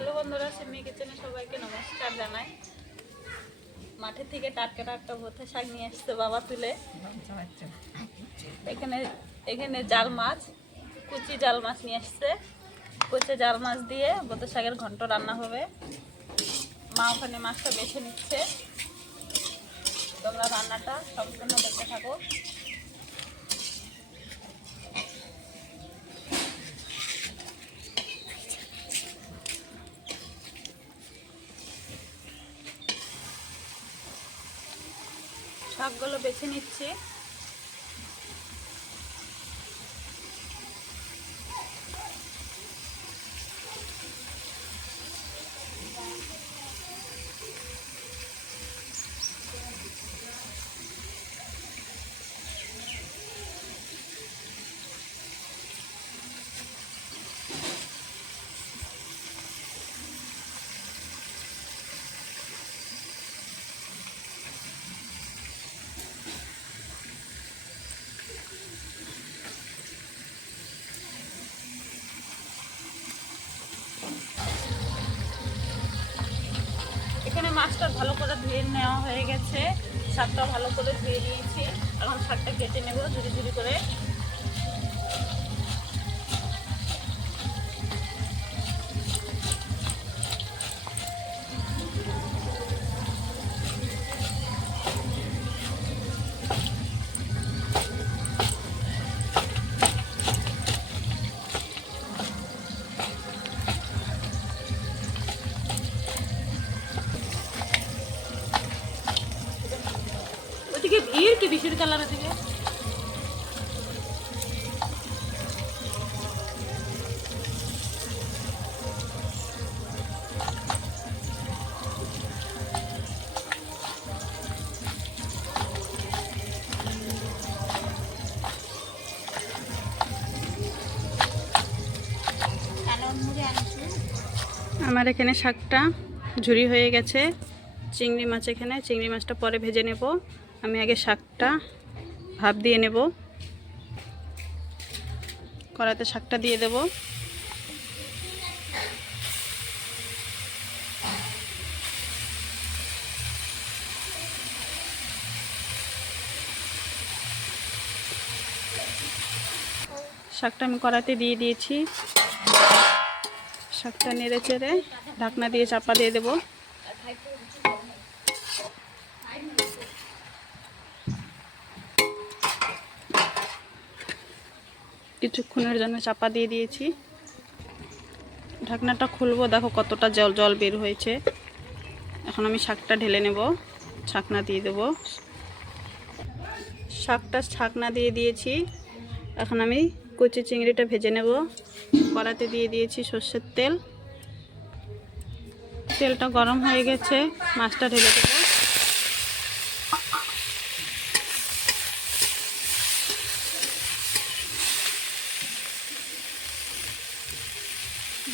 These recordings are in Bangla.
হ্যালো বন্ধুরা, সিমি কিচেনে সবাইকে নমস্কার জানাই। মাঠের থেকে টাটকা টাটকা ভোথে শাক নিয়ে আসছে বাবা তুলে। এখানে এখানে জাল মাছ, কুচি জাল মাছ নিয়ে আসছে। কুচে জাল মাছ দিয়ে বোতে শাকের ঘন্ট রান্না হবে। মা ওখানে মাছটা বেছে নিচ্ছে। তোমরা রান্নাটা সম্পূর্ণ দেখতে থাকো। শাকগুলো বেছে নিচ্ছি এখানে মাছটা ভালো করে ধুয়ে নেওয়া হয়ে গেছে। শাকটা ভালো করে ধুয়ে নিয়েছি। এখন শাকটা কেটে নেব, ঝুড়ি ঝুড়ি করে। বিশুর কালার ওদিকে আমার এখানে শাকটা ঝুরি হয়ে গেছে। চিংড়ি মাছ এখানে, চিংড়ি মাছটা পরে ভেজে নেব। আমি আগে শাকটা ভাপ দিয়ে নেব। কড়াতে শাকটা দিয়ে দেব। শাকটা আমি কড়াতে দিয়ে দিয়েছি। শাকটা নেড়ে চেড়ে ঢাকনা দিয়ে চাপা দিয়ে দেবো। কিছুক্ষণের জন্য চাপা দিয়ে দিয়েছি। ঢাকনাটা খুলবো, দেখো কতটা জল জল বের হয়েছে। এখন আমি শাকটা ঢেলে নেব, ছাকনা দিয়ে দেব। শাকটা ছাকনা দিয়ে দিয়েছি। এখন আমি কচি চিংড়িটা ভেজে নেব। কড়াতে দিয়ে দিয়েছি সর্ষের তেল। তেলটা গরম হয়ে গেছে, মাছটা ঢেলে দেবো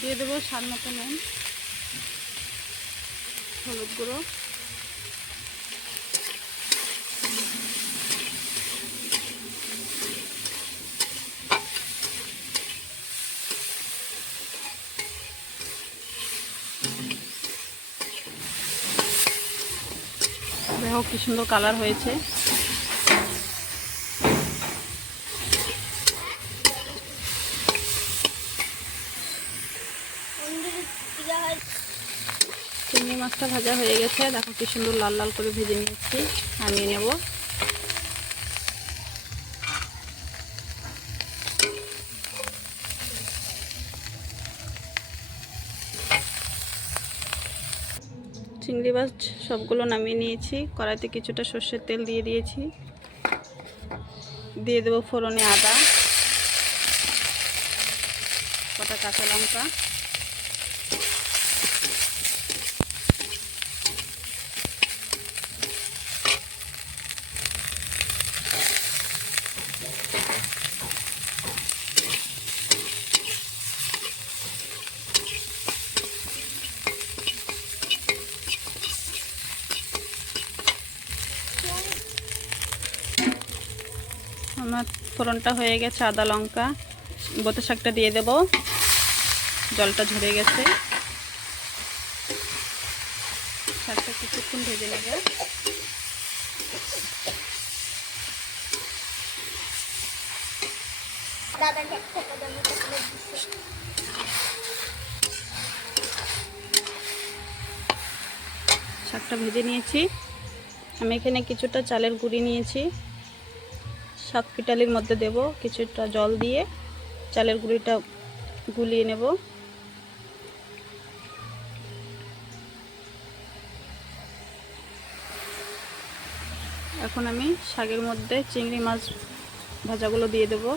দিয়ে দেবো স্বাদ মতো নুন। হলুদ গুঁড়ো। দেখো কি সুন্দর কালার হয়েছে। চিংড়ি মাছটা ভাজা হয়ে গেছে। দেখো কি সুন্দর লাল লাল করে ভেজে নিয়েছি। নামিয়ে নেব। চিংড়ি মাছ সবগুলো নামিয়ে নিয়েছি। কড়াইতে কিছুটা সর্ষের তেল দিয়ে দিয়েছি। দিয়ে দেবো ফোড়নে আদা, কটা কাঁচা লঙ্কা। আমার ফোড়নটা হয়ে গেছে আদা, লঙ্কা, বোতে শাকটা দিয়ে দেব। জলটা ঝরে গেছে। শাকটা কিছুক্ষণ ভেজে নেবে। শাকটা ভেজে নিয়েছি। আমি এখানে কিছুটা চালের গুঁড়ি নিয়েছি। শাক পিটালির মধ্যে দেব কিছুটা জল দিয়ে। চালের গুঁড়িটা গুলিয়ে নেব। এখন আমি শাকের মধ্যে চিংড়ি মাছ ভাজাগুলো দিয়ে দেবো।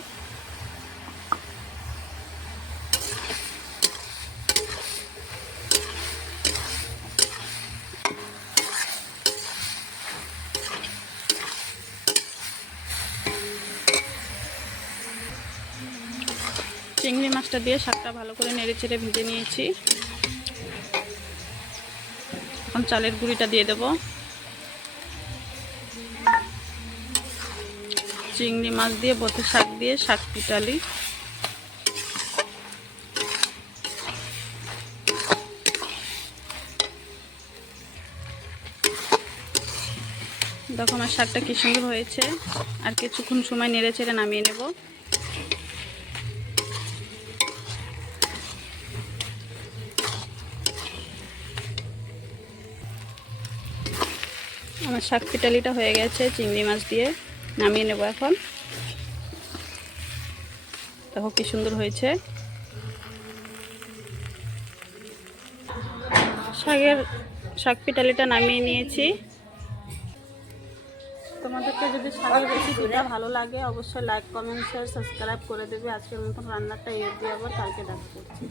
চিংড়ি মাছটা দিয়ে শাকটা ভালো করে নেড়ে চেড়ে ভেজে নিয়েছি। এখন চালের গুঁড়িটা দিয়ে দেব। চিংড়ি মাছ দিয়ে বতে শাক দিয়ে, শাক পিটালি। দেখো আমার শাকটা কি সুন্দর হয়েছে। আর কিছুক্ষণ সময় নেড়ে চেড়ে নামিয়ে নেব। আমার শাক পিটালিটা হয়ে গেছে, চিংড়ি মাছ দিয়ে নামিয়ে নেব এখন। দেখো কি সুন্দর হয়েছে। শাকের শাক পিটালিটা নামিয়ে নিয়েছি। তোমাদেরকে যদি শাকের রেসিপিটা ভালো লাগে, অবশ্যই লাইক কমেন্ট শেয়ার সাবস্ক্রাইব করে দেবে। আজকের মতন রান্নাটা এই অবধি আবার কালকে দেখা করছি